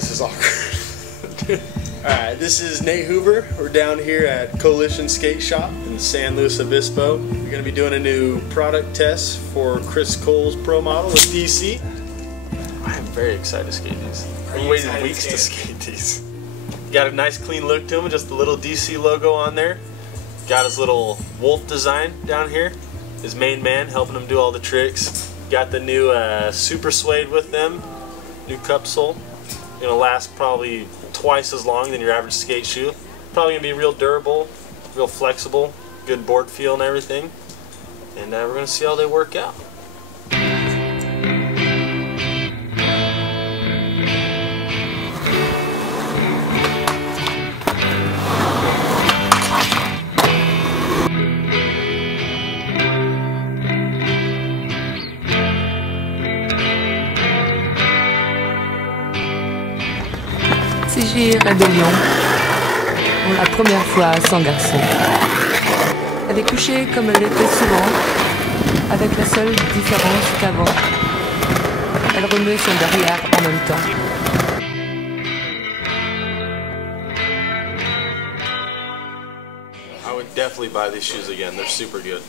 this is awkward. Alright, this is Nate Hoover. We're down here at Coalition Skate Shop in San Luis Obispo. We're going to be doing a new product test for Chris Cole's Pro Model with DC. I am very excited to skate these. I've waited weeks to skate these. Got a nice clean look to him, just the little DC logo on there. Got his little wolf design down here. His main man helping him do all the tricks. Got the new super suede with them. New cup sole. Gonna last probably twice as long than your average skate shoe. Probably gonna be real durable, real flexible, good board feel and everything. And we're gonna see how they work out. CJ Rébellion, pour la première fois sans garçon. Elle est couchée comme elle l'était souvent, avec la seule différence qu'avant, elle remuait son derrière en même temps. I would definitely buy these shoes again. They're super good.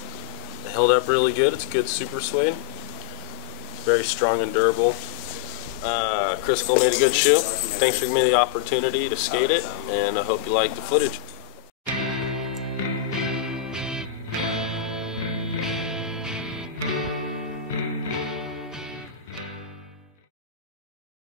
They held up really good. It's good super suede. Very strong and durable. Chris Cole made a good shoe. Thanks for giving me the opportunity to skate it, and I hope you like the footage.